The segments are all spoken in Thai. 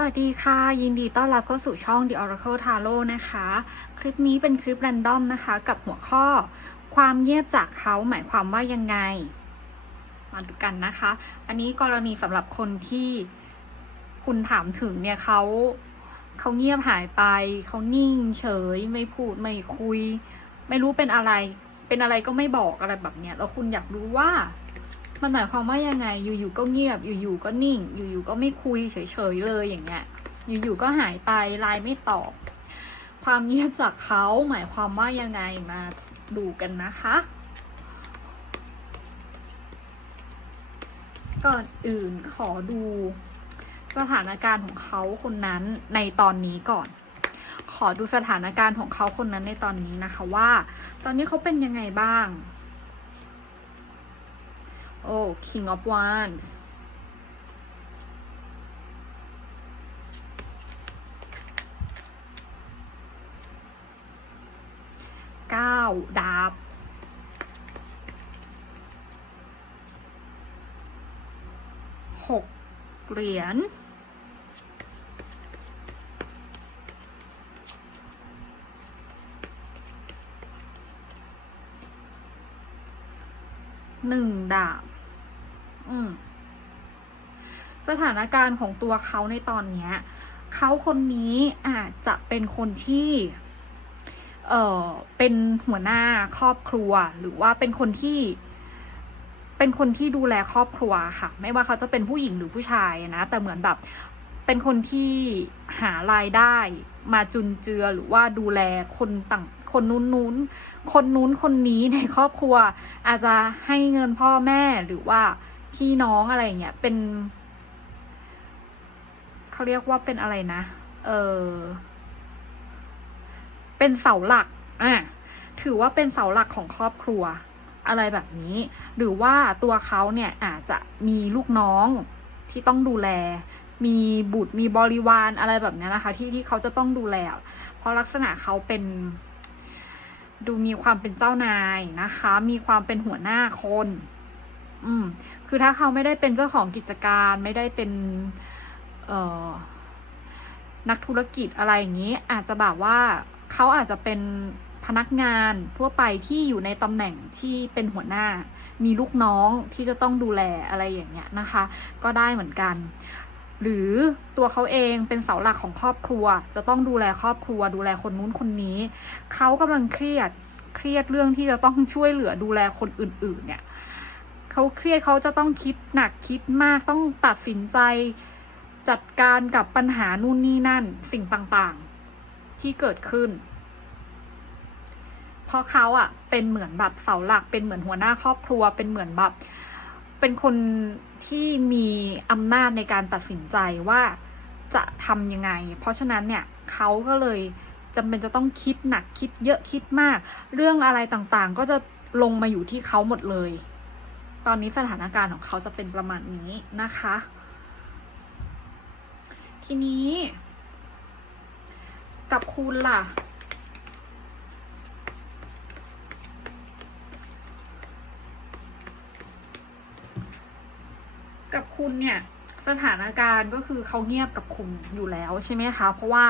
สวัสดีค่ะ ยินดีต้อนรับเข้าสู่ช่อง The Oracle Tarot นะคะ คลิปนี้เป็นคลิป r รนดอมนะคะ กับหัวข้อ ความเงียบจากเขาหมายความว่ายังไง มาดูกันนะคะ อันนี้กรณีสำหรับคนที่คุณถามถึงเนี่ยเขาเขาเงียบหายไป เขานิ่งเฉย ไม่พูดไม่คุย ไม่รู้เป็นอะไร เป็นอะไรก็ไม่บอกอะไรแบบเนี้ยแล้วคุณอยากรู้ว่า มันหมายความว่ายังไง อยู่ๆก็เงียบ อยู่ๆก็นิ่ง อยู่ๆก็ไม่คุยเฉยๆเลยอย่างเงี้ย อยู่ๆก็หายไปไลน์ไม่ตอบ ความเงียบจากเขาหมายความว่ายังไงมาดูกันนะคะ ก่อนอื่นขอดูสถานการณ์ของเขาคนนั้นในตอนนี้ก่อน ขอดูสถานการณ์ของเขาคนนั้นในตอนนี้นะคะว่า ตอนนี้เขาเป็นยังไงบ้าง โอ้ King of Wands เก้าดาบหกเหรียญหนึ่งดาบ อืม สถานการณ์ของตัวเขาในตอนเนี้ยเขาคนนี้อาจจะเป็นคนที่ เออเป็นหัวหน้าครอบครัว หรือว่าเป็นคนที่ เป็นคนที่ดูแลครอบครัวค่ะ ไม่ว่าเขาจะเป็นผู้หญิงหรือผู้ชายนะ แต่เหมือนแบบ เป็นคนที่หารายได้มาจุนเจือหรือว่าดูแลคนต่างคนนู้นนู้นคนนู้นคนนี้ในครอบครัว อาจจะให้เงินพ่อแม่หรือว่า พี่น้องอะไรอย่างเงี้ยเป็นเขาเรียกว่าเป็นอะไรนะ เออเป็นเสาหลักอะถือว่าเป็นเสาหลักของครอบครัว อะไรแบบนี้ หรือว่าตัวเขาเนี่ยอาจจะมีลูกน้องที่ต้องดูแล มีบุตรมีบริวารอะไรแบบเนี้ยนะคะ ที่ที่เขาจะต้องดูแล เพราะลักษณะเขาเป็น ดูมีความเป็นเจ้านายนะคะ มีความเป็นหัวหน้าคน อืม คือถ้าเขาไม่ได้เป็นเจ้าของกิจการไม่ได้เป็นเอ่อนักธุรกิจอะไรอย่างนี้ อาจจะแบบว่าเขาอาจจะเป็นพนักงานทั่วไปที่อยู่ในตำแหน่งที่เป็นหัวหน้า มีลูกน้องที่จะต้องดูแลอะไรอย่างเงี้ยนะคะ ก็ได้เหมือนกัน หรือตัวเขาเองเป็นเสาหลักของครอบครัว จะต้องดูแลครอบครัว ดูแลคนนู้นคนนี้ เขากำลังเครียดเครียดเรื่องที่จะต้องช่วยเหลือดูแลคนอื่น ๆ เนี่ย เขาเครียดเขาจะต้องคิดหนักคิดมากต้องตัดสินใจจัดการกับปัญหานู่นนี่นั่นสิ่งต่างๆ ที่เกิดขึ้น เพราะเขาอะเป็นเหมือนแบบเสาหลัก เป็นเหมือนหัวหน้าครอบครัว เป็นเหมือนแบบ เป็นคนที่มีอำนาจในการตัดสินใจว่าจะทำยังไง เพราะฉะนั้นเนี่ยเขาก็เลยจำเป็นจะต้องคิดหนักคิดเยอะคิดมาก เรื่องอะไรต่างๆ ก็จะลงมาอยู่ที่เขาหมดเลย ตอนนี้สถานการณ์ของเขาจะเป็นประมาณนี้นะคะ ทีนี้ กับคุณล่ะ กับคุณเนี่ยสถานการณ์ก็คือเขาเงียบกับคุณอยู่แล้วใช่ไหมคะ เพราะว่า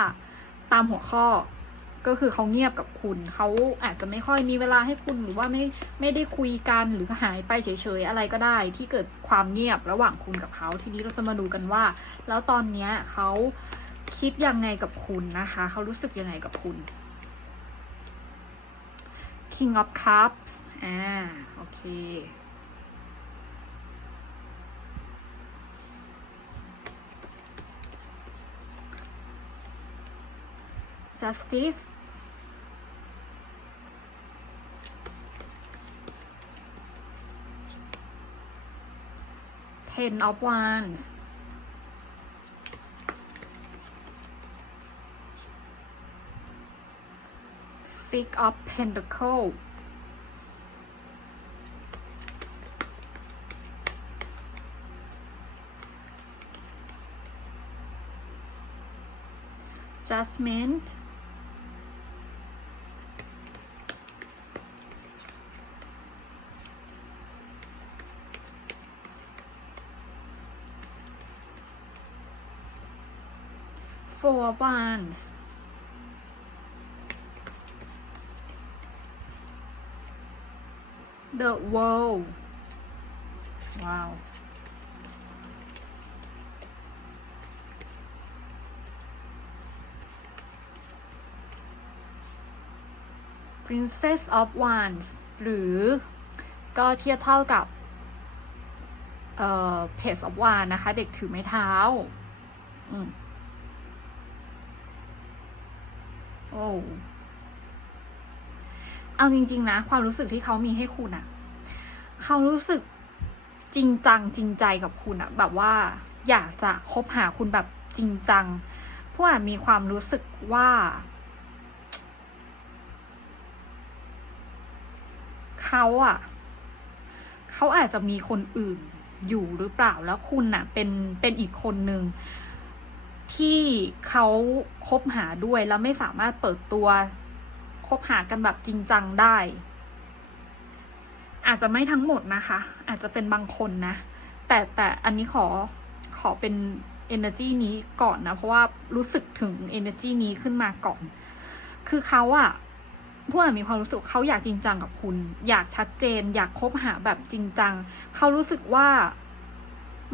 ตามหัวข้อ ก็คือเขาเงียบกับคุณเขาอาจจะไม่ค่อยมีเวลาให้คุณหรือว่าไม่ไม่ได้คุยกันหรือหายไปเฉยๆอะไรก็ได้ ที่เกิดความเงียบระหว่างคุณกับเขาทีนี้เราจะมาดูกันว่า แล้วตอนเนี้ยเขาคิดยังไงกับคุณนะคะเขารู้สึกยังไงกับคุณ King of Cups อ่าโอเค Justice. Ten of Wands. Six of Pentacles. Judgment of Wands เดอะ world ว้าว princess of wands หรือก็เทียบเท่ากับ เอ่อเพจข of wands นะคะ เด็กถือไม้เท้า อืม โอ้เอาจริง ๆ นะ ความรู้สึกที่เขามีให้คุณอะเขารู้สึกจริงจังจริงใจกับคุณอะแบบว่าอยากจะคบหาคุณแบบจริงจังพว่ามีความรู้สึกว่า เขาอะเขาอาจจะมีคนอื่นอยู่หรือเปล่าแล้วคุณน่ะ เป็นเป็นอีกคนนึง ที่เขาคบหาด้วยแล้วไม่สามารถเปิดตัวคบหากันแบบจริงจังได้ อาจจะไม่ทั้งหมดนะคะ อาจจะเป็นบางคนนะ แต่แต่อันนี้ขอขอเป็น energy นี้ก่อนนะ เพราะว่ารู้สึกถึง energy นี้ขึ้นมาก่อน คือเขาอะพวกมีความรู้สึกเขาอยากจริงจังกับคุณ อยากชัดเจน อยากคบหาแบบจริงจัง เขารู้สึกว่า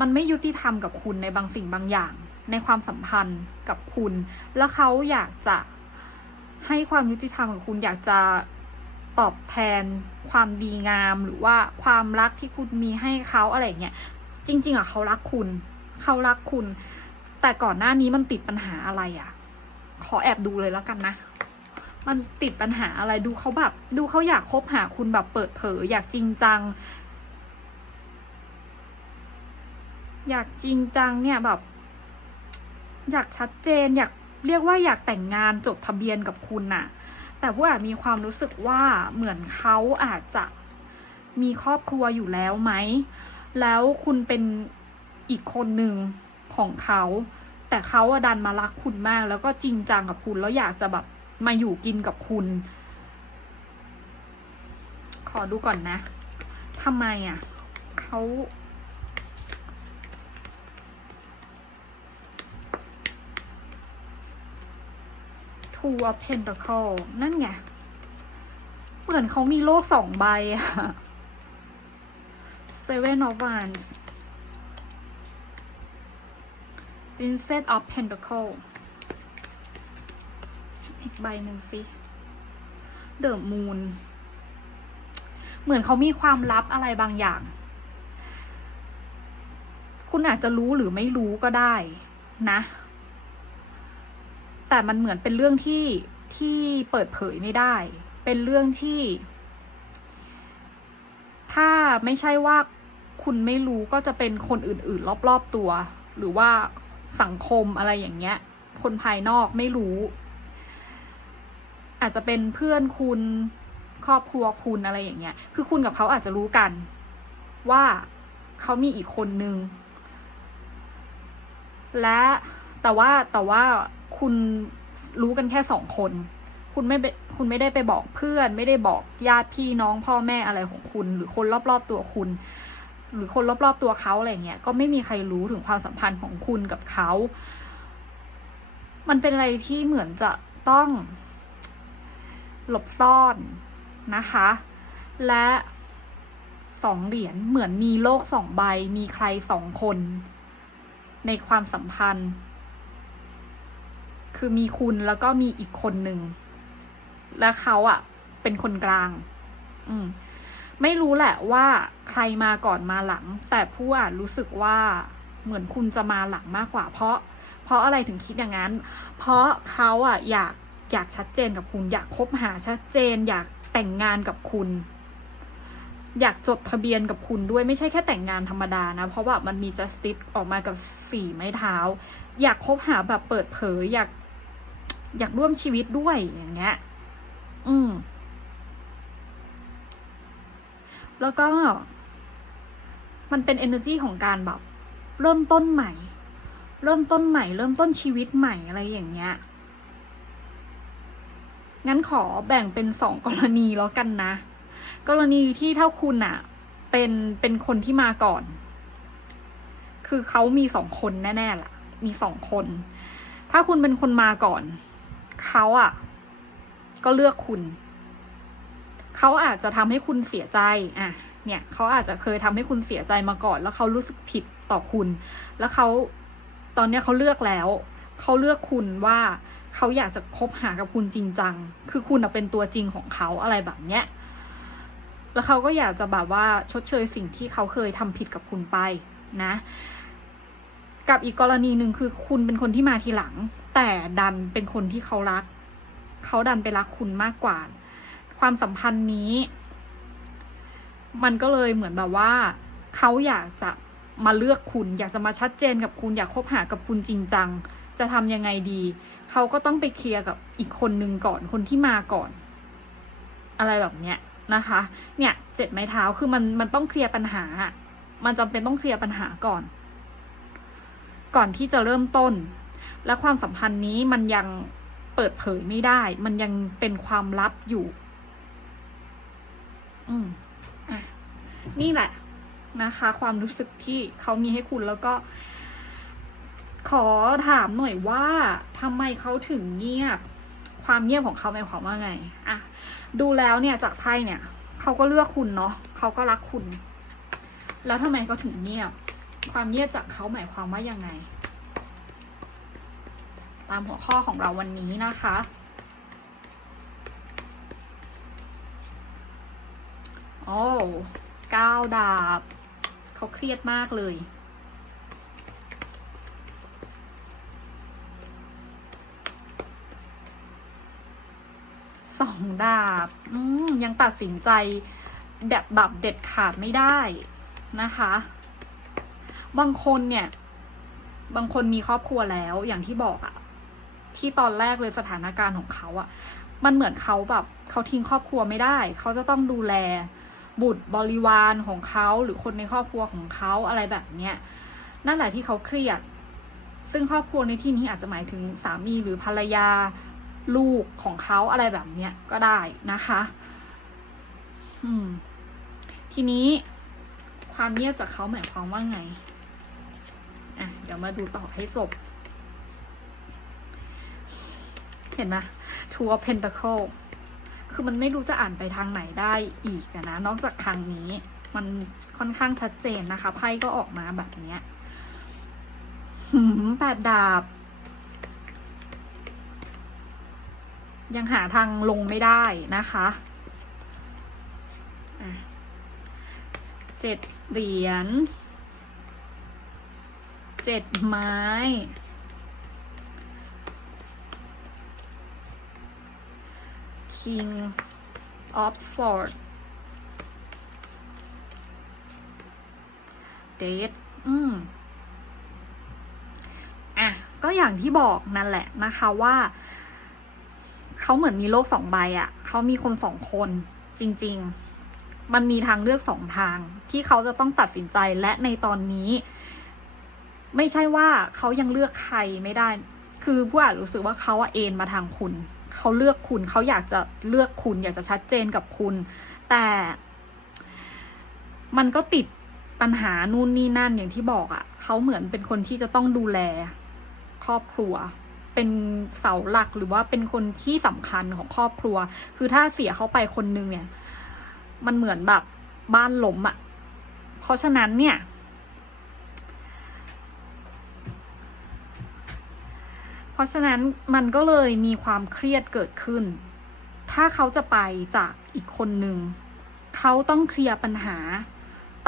มันไม่ยุติธรรมกับคุณในบางสิ่งบางอย่าง ในความสัมพันธ์กับคุณ แล้วเขาอยากจะให้ความยุติธรรมกับคุณอยากจะตอบแทนความดีงามหรือว่าความรักที่คุณมีให้เขาอะไรเงี้ยจริง ๆอะเขารักคุณ เขารักคุณ แต่ก่อนหน้านี้มันติดปัญหาอะไรอะขอแอบดูเลยแล้วกันนะ มันติดปัญหาอะไรดูเขาแบบ ดูเขาอยากคบหาคุณแบบเปิดเผยอยากจริงจัง อยากจริงจังเนี่ยแบบ อยากชัดเจนอยากเรียกว่าอยากแต่งงานจดทะเบียนกับคุณน่ะ แต่ว่ามีความรู้สึกว่าเหมือนเขาอาจจะมีครอบครัวอยู่แล้วไหม แล้วคุณเป็นอีกคนหนึ่งของเขา แต่เขาดันมารักคุณมาก แล้วก็จริงจังกับคุณ แล้วอยากจะแบบมาอยู่กินกับคุณ ขอดูก่อนนะทำไมอะเขา Two of Pentacle นั่นไง เหมือนเขามีโลกสองใบอะ Seven of Wands Princess of Pentacle อีกใบหนึ่งสิ The Moon เหมือนเขามีความลับอะไรบางอย่าง คุณอาจจะรู้หรือไม่รู้ก็ได้นะ แต่มันเหมือนเป็นเรื่องที่ที่เปิดเผยไม่ได้ เป็นเรื่องที่ ถ้าไม่ใช่ว่าคุณไม่รู้ก็จะเป็นคนอื่นๆ รอบๆตัว หรือว่าสังคมอะไรอย่างเงี้ย คนภายนอกไม่รู้ อาจจะเป็นเพื่อนคุณครอบครัวคุณอะไรอย่างเงี้ย คือคุณกับเขาอาจจะรู้กัน ว่าเขามีอีกคนนึง และแต่ว่าแต่ว่า คุณรู้กันแค่สองคน คุณไม่ไปคุณไม่ได้ไปบอกเพื่อน ไม่ได้บอกญาติพี่น้องพ่อแม่อะไรของคุณ หรือคนรอบๆตัวคุณ หรือคนรอบๆตัวเขาอะไรเงี้ยก็ไม่มีใครรู้ถึงความสัมพันธ์ของคุณกับเขา มันเป็นอะไรที่เหมือนจะต้อง หลบซ่อนนะคะ และสองเหรียญเหมือนมีโลกสองใบมีใครสองคน ในความสัมพันธ์ คือมีคุณแล้วก็มีอีกคนหนึ่ง และเขาอะเป็นคนกลาง อืม ไม่รู้แหละว่าใครมาก่อนมาหลัง แต่ผู้อะรู้สึกว่าเหมือนคุณจะมาหลังมากกว่า เพราะ เพราะอะไรถึงคิดอย่างนั้น เพราะเขาอะอยากอยากชัดเจนกับคุณ อยากคบหาชัดเจน อยากแต่งงานกับคุณ อยากจดทะเบียนกับคุณด้วยไม่ใช่แค่แต่งงานธรรมดานะ เพราะว่ามันมี justice ออกมากับสี่ไม้เท้า อยากคบหาแบบเปิดเผย อยาก อยากร่วมชีวิตด้วยอย่างเงี้ย อืม แล้วก็ มันเป็น energy ของการแบบ เริ่มต้นใหม่ เริ่มต้นใหม่ เริ่มต้นชีวิตใหม่อะไรอย่างเงี้ย งั้นขอแบ่งเป็นสองกรณีแล้วกันนะ กรณีที่ถ้าคุณอะเป็น เป็นคนที่มาก่อน คือเขามีสองคนแน่ๆล่ะ มีสองคนถ้าคุณเป็นคนมาก่อน เขาอะก็เลือกคุณ เขาอาจจะทำให้คุณเสียใจอะเนี่ยเขาอาจจะเคยทำให้คุณเสียใจมาก่อน แล้วเขารู้สึกผิดต่อคุณ แล้วเขาตอนเนี้ยเขาเลือกแล้วเขาเลือกคุณว่าเขาอยากจะคบหากับคุณจริงจัง คือคุณเป็นตัวจริงของเขาอะไรแบบเนี้ย แล้วเขาก็อยากจะแบบว่าชดเชยสิ่งที่เขาเคยทำผิดกับคุณไปนะ กับอีกกรณีหนึ่งคือคุณเป็นคนที่มาทีหลัง แต่ดันเป็นคนที่เขารัก เขาดันไปรักคุณมากกว่า ความสัมพันธ์นี้ มันก็เลยเหมือนแบบว่า เขาอยากจะมาเลือกคุณ อยากจะมาชัดเจนกับคุณอยากคบหากับคุณจริงจัง จะทำยังไงดี เขาก็ต้องไปเคลียร์กับอีกคนนึงก่อนคนที่มาก่อน อะไรแบบเนี้ยนะคะ เนี่ยเจ็ดไม้เท้าคือมันมันต้องเคลียร์ปัญหา มันจำเป็นต้องเคลียร์ปัญหาก่อน ก่อนที่จะเริ่มต้น และความสัมพันธ์นี้มันยังเปิดเผยไม่ได้ มันยังเป็นความลับอยู่ อืมอะนี่แหละนะคะ ความรู้สึกที่เขามีให้คุณแล้วก็ ขอถามหน่อยว่าทำไมเขาถึงเงียบ ความเงียบของเขาหมายความว่าไงอะดูแล้วเนี่ยจากไพ่เนี่ยเขาก็เลือกคุณเนาะเขาก็รักคุณ แล้วทำไมเขาถึงเงียบ ความเงียบจากเขาหมายความว่ายังไง ตามหัวข้อของเราวันนี้นะคะ โอ้ก้าวดาบ เขาเครียดมากเลย สองดาบ อืม ยังตัดสินใจแบบแบบเด็ดขาดไม่ได้นะคะ บางคนเนี่ย บางคนมีครอบครัวแล้วอย่างที่บอกอะ ที่ตอนแรกเลยสถานการณ์ของเขาอะมันเหมือนเขาแบบเขาทิ้งครอบครัวไม่ได้ เขาจะต้องดูแลบุตรบริวารของเขาหรือคนในครอบครัวของเขาอะไรแบบเนี้ยนั่นแหละที่เขาเครียด ซึ่งครอบครัวในที่นี้อาจจะหมายถึงสามีหรือภรรยาลูกของเขาอะไรแบบเนี้ยก็ได้นะคะ อืม ทีนี้ความเงียบจากเขาหมายความว่าไง อะ เดี๋ยวมาดูต่อให้จบ เห็นไหม Two of Pentacle คือมันไม่รู้จะอ่านไปทางไหนได้อีกนะ นอกจากทางนี้ มันค่อนข้างชัดเจนนะคะ ไพ่ก็ออกมาแบบนี้หืมแปดดาบ ยังหาทางลงไม่ได้นะคะอะเจ็ดเหรียญเจ็ดไม้ King of Swords Date อืมอะ ก็อย่างที่บอกนั่นแหละนะคะว่าเขาเหมือนมีโลกสองใบอะ่ะ เขามีคนสองคนจริง ๆ มันมีทางเลือกสองทางที่เขาจะต้องตัดสินใจและในตอนนี้ ไม่ใช่ว่าเขายังเลือกใครไม่ได้ คือผู้อ่านรู้สึกว่าเขาเอ็นมาทางคุณ เขาเลือกคุณเขาอยากจะเลือกคุณ อยากจะชัดเจนกับคุณ แต่มันก็ติดปัญหานู่นนี่นั่นอย่างที่บอกอะ่ะเขาเหมือนเป็นคนที่จะต้องดูแลครอบครัว เป็นเสาหลักหรือว่าเป็นคนที่สำคัญของครอบครัว คือถ้าเสียเขาไปคนนึงเนี่ย มันเหมือนแบบบ้านล้มอะ่ะ เพราะฉะนั้นเนี่ย เพราะฉะนั้นมันก็เลยมีความเครียดเกิดขึ้น ถ้าเขาจะไปจากอีกคนหนึ่ง เขาต้องเคลียร์ปัญหา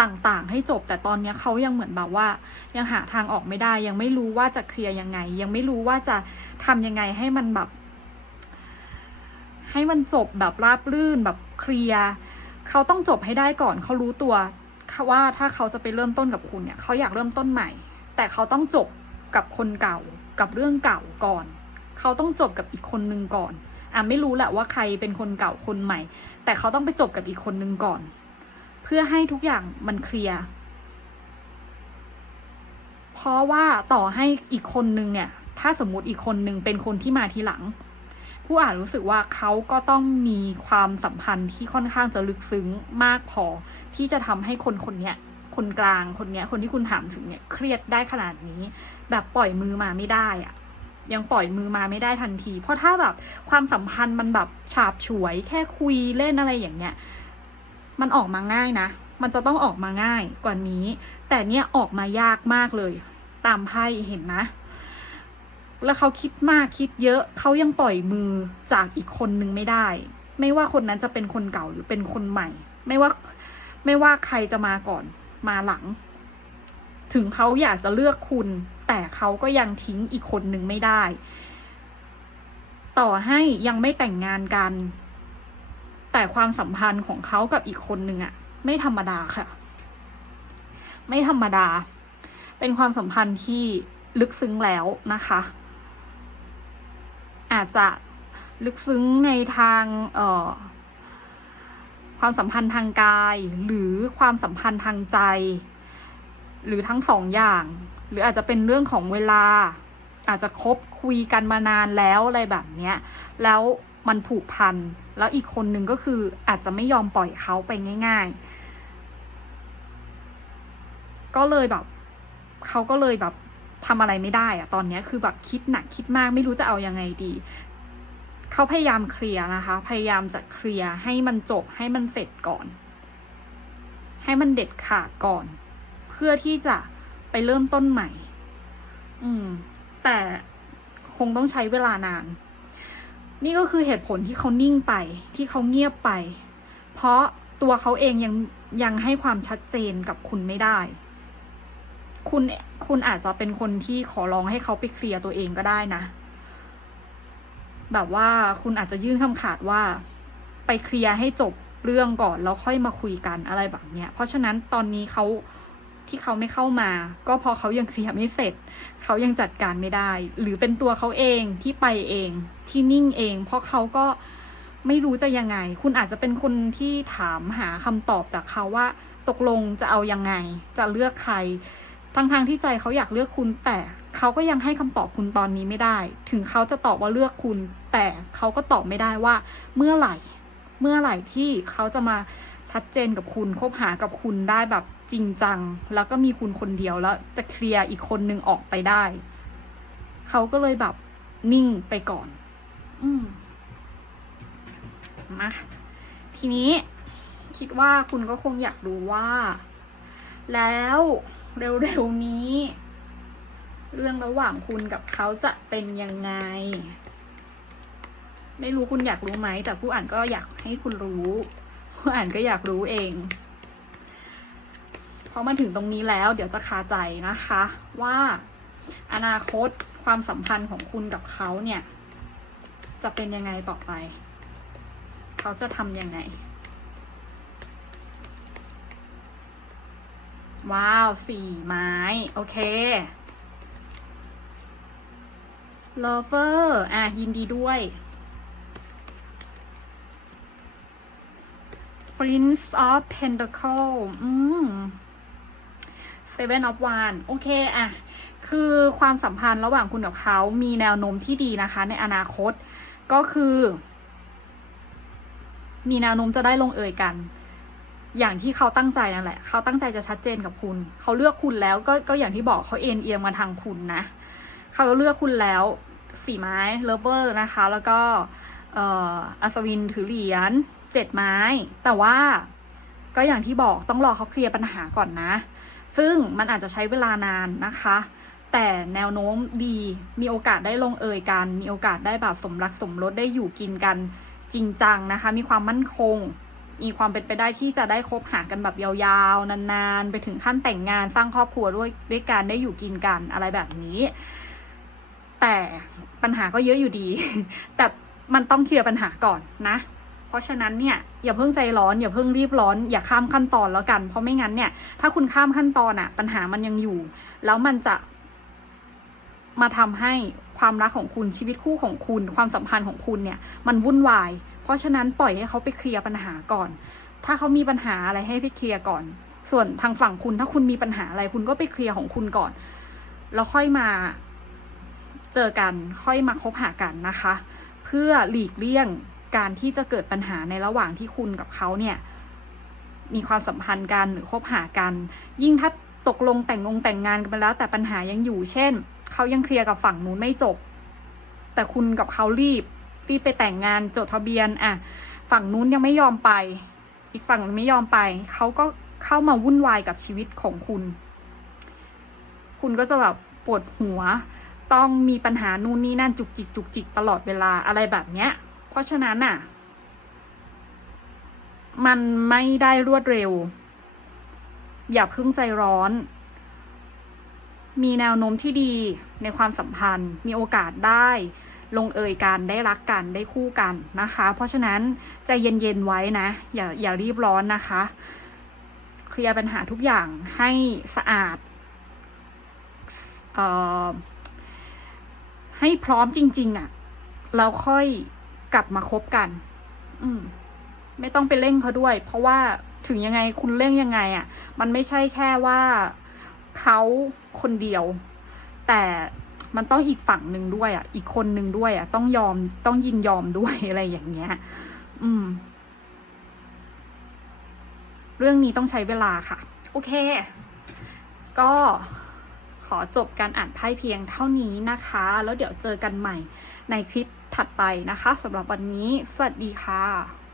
ต่างๆ ให้จบแต่ตอนนี้เขายังเหมือนแบบว่า ยังหาทางออกไม่ได้ ยังไม่รู้ว่าจะเคลียร์ยังไง ยังไม่รู้ว่าจะทำยังไงให้มันแบบ ให้มันจบแบบราบรื่นแบบเคลียร์เขาต้องจบให้ได้ก่อนเขารู้ตัวว่าถ้าเขาจะไปเริ่มต้นกับคุณเนี่ยเขาอยากเริ่มต้นใหม่ แต่เขาต้องจบกับคนเก่า กับเรื่องเก่าก่อน เขาต้องจบกับอีกคนนึงก่อน อะไม่รู้แหละว่าใครเป็นคนเก่าคนใหม่ แต่เขาต้องไปจบกับอีกคนนึงก่อน เพื่อให้ทุกอย่างมันเคลียร์เพราะว่าต่อให้อีกคนนึงเนี่ย ถ้าสมมติอีกคนนึงเป็นคนที่มาทีหลัง ผู้อ่านรู้สึกว่าเขาก็ต้องมีความสัมพันธ์ที่ค่อนข้างจะลึกซึ้งมากพอที่จะทำให้คนคนเนี้ย คนกลางคนเนี้ย คนที่คุณถามถึงเนี่ยเครียดได้ขนาดนี้ แบบปล่อยมือมาไม่ได้อะยังปล่อยมือมาไม่ได้ทันที เพราะถ้าแบบความสัมพันธ์มันแบบฉาบฉวย แค่คุยเล่นอะไรอย่างเงี้ย มันออกมาง่ายนะ มันจะต้องออกมาง่ายกว่านี้ แต่เนี่ยออกมายากมากเลย ตามไพ่เห็นนะ แล้วเขาคิดมากคิดเยอะ เขายังปล่อยมือจากอีกคนนึงไม่ได้ ไม่ว่าคนนั้นจะเป็นคนเก่าหรือเป็นคนใหม่ ไม่ว่าไม่ว่าใครจะมาก่อน มาหลัง ถึงเขาอยากจะเลือกคุณ แต่เขาก็ยังทิ้งอีกคนหนึ่งไม่ได้ ต่อให้ยังไม่แต่งงานกัน แต่ความสัมพันธ์ของเขากับอีกคนหนึ่งอะไม่ธรรมดาค่ะ ไม่ธรรมดา เป็นความสัมพันธ์ที่ลึกซึ้งแล้วนะคะ อาจจะลึกซึ้งในทางเอ่อ ความสัมพันธ์ทางกาย หรือความสัมพันธ์ทางใจ หรือทั้งสองอย่าง หรืออาจจะเป็นเรื่องของเวลา อาจจะคบคุยกันมานานแล้วอะไรแบบเนี้ยแล้วมันผูกพันแล้วอีกคนหนึ่งก็คืออาจจะไม่ยอมปล่อยเขาไปง่าย ๆ ก็เลยแบบเขาก็เลยแบบทำอะไรไม่ได้อะตอนนี้คือแบบคิดหนักคิดมากไม่รู้จะเอายังไงดี เขาพยายามเคลียร์นะคะ พยายามจะเคลียร์ให้มันจบให้มันเสร็จก่อน ให้มันเด็ดขาดก่อน เพื่อที่จะไปเริ่มต้นใหม่ อืม แต่คงต้องใช้เวลานาน นี่ก็คือเหตุผลที่เขานิ่งไป ที่เขาเงียบไป เพราะตัวเขาเองยังยังให้ความชัดเจนกับคุณไม่ได้ คุณคุณอาจจะเป็นคนที่ขอร้องให้เขาไปเคลียร์ตัวเองก็ได้นะ แบบว่าคุณอาจจะยื่นคำขาดว่าไปเคลียร์ให้จบเรื่องก่อนแล้วค่อยมาคุยกันอะไรแบบเนี้ย เพราะฉะนั้นตอนนี้เขาที่เขาไม่เข้ามา ก็เพราะเขายังเคลียร์ไม่เสร็จ เขายังจัดการไม่ได้ หรือเป็นตัวเขาเองที่ไปเองที่นิ่งเอง เพราะเขาก็ไม่รู้จะยังไง คุณอาจจะเป็นคนที่ถามหาคำตอบจากเขาว่าตกลงจะเอายังไง จะเลือกใครทั้งทางที่ใจเขาอยากเลือกคุณแต่เขาก็ยังให้คำตอบคุณตอนนี้ไม่ได้ ถึงเขาจะตอบว่าเลือกคุณ แต่เขาก็ตอบไม่ได้ว่าเมื่อไหร่ เมื่อไหร่ที่เขาจะมาชัดเจนกับคุณคบหากับคุณได้แบบจริงจัง แล้วก็มีคุณคนเดียวแล้วจะเคลียร์อีกคนนึงออกไปได้ เขาก็เลยแบบนิ่งไปก่อน อืมมาทีนี้คิดว่าคุณก็คงอยากรู้ว่า แล้วเร็วๆนี้ เรื่องระหว่างคุณกับเขาจะเป็นยังไง ไม่รู้คุณอยากรู้ไหม แต่ผู้อ่านก็อยากให้คุณรู้ ผู้อ่านก็อยากรู้เองเพราะมาถึงตรงนี้แล้ว เดี๋ยวจะคาใจนะคะ ว่าอนาคตความสัมพันธ์ของคุณกับเขาเนี่ย จะเป็นยังไงต่อไป เขาจะทำยังไง ว้าวสี่ไม้ โอเค lover อะยินดีด้วย Prince of Pentacle อืม Seven of Wands โอเคอะคือความสัมพันธ์ระหว่างคุณกับเขามีแนวโน้มที่ดีนะคะ ในอนาคตก็คือ มีแนวโน้มจะได้ลงเอยกัน อย่างที่เขาตั้งใจนั่นแหละ เขาตั้งใจจะชัดเจนกับคุณ เขาเลือกคุณแล้วก็ก็อย่างที่บอกเขาเอ็นเอียงมาทางคุณนะ เขาเลือกคุณแล้วสีไม้เลเวอร์นะคะ แล้วก็อ่ออัศวินถือเหรียญ เจ็ดไม้ แต่ว่าก็อย่างที่บอกต้องรอเขาเคลียร์ปัญหาก่อนนะ ซึ่งมันอาจจะใช้เวลานานนะคะ แต่แนวโน้มดีมีโอกาสได้ลงเอยกัน มีโอกาสได้แบบสมรักสมรสได้อยู่กินกันจริงจังนะคะ มีความมั่นคง มีความเป็นไปได้ที่จะได้คบหากันแบบยาวๆ นานๆ ไปถึงขั้นแต่งงานสร้างครอบครัวด้วยด้วยการได้อยู่กินกันอะไรแบบนี้ แต่ปัญหาก็เยอะอยู่ดี แต่มันต้องเคลียร์ปัญหาก่อนนะ ราะฉะนั้นเนี่ยอย่าเพิ่งใจร้อนอย่าเพิ่งรีบร้อน อย่าข้ามขั้นตอนแล้วกัน เพราะไม่งั้นเนี่ยถ้าคุณข้ามขั้นตอนอะปัญหามันยังอยู่ แล้วมันจะมาทำให้ความรักของคุณชีวิตคู่ของคุณ ความสัมพันธ์ของคุณเนี่ยมันวุ่นวาย เพราะฉะนั้นปล่อยให้เขาไปเคลียร์ปัญหาก่อน ถ้าเขามีปัญหาอะไรให้ไปเคลียร์ก่อน ส่วนทางฝั่งคุณถ้าคุณมีปัญหาอะไรคุณก็ไปเคลียร์ของคุณก่อน แล้วค่อยมาเจอกันค่อยมาคบหากันนะคะ เพื่อหลีกเลี่ยง การที่จะเกิดปัญหาในระหว่างที่คุณกับเขาเนี่ยมีความสัมพันธ์กันหรือคบหากัน ยิ่งถ้าตกลงแต่งงงแต่งงานกันไปแล้ว แต่ปัญหายังอยู่ เช่น เขายังเคลียร์กับฝั่งนู้นไม่จบ แต่คุณกับเขารีบรีบไปแต่งงานจดทะเบียนอะฝั่งนู้นยังไม่ยอมไป อีกฝั่งไม่ยอมไป เขาก็เข้ามาวุ่นวายกับชีวิตของคุณ คุณก็จะแบบปวดหัว ต้องมีปัญหานู่นนี่นั่นจุกจิกจุกจิกตลอดเวลาอะไรแบบเนี้ย ราะฉะนั้นอะ มันไม่ได้รวดเร็ว อย่าเพิ่งใจร้อน มีแนวโน้มที่ดีในความสัมพันธ์ มีโอกาสได้ลงเอยกันได้รักกันได้คู่กันนะคะ เพราะฉะนั้นใจเย็นๆไว้นะ อย่าอย่ารีบร้อนนะคะ เคลียร์ปัญหาทุกอย่างให้สะอาดออให้พร้อมจริง ๆอะ่ะแล้วค่อย กลับมาคบกัน อืม ไม่ต้องไปเร่งเขาด้วย เพราะว่าถึงยังไงคุณเร่งยังไงอะ่ะ มันไม่ใช่แค่ว่าเขาคนเดียว แต่มันต้องอีกฝั่งหนึ่งด้วยอะ่ะ อีกคนหนึ่งด้วยอะ่ะ ต้องยอมต้องยินยอมด้วยอะไรอย่างเงี้ย อืม เรื่องนี้ต้องใช้เวลาค่ะ โอเค ก็ขอจบการอ่านไพ่เพียงเท่านี้นะคะ แล้วเดี๋ยวเจอกันใหม่ในคลิป ถัดไปนะคะสำหรับวันนี้ สวัสดีค่ะ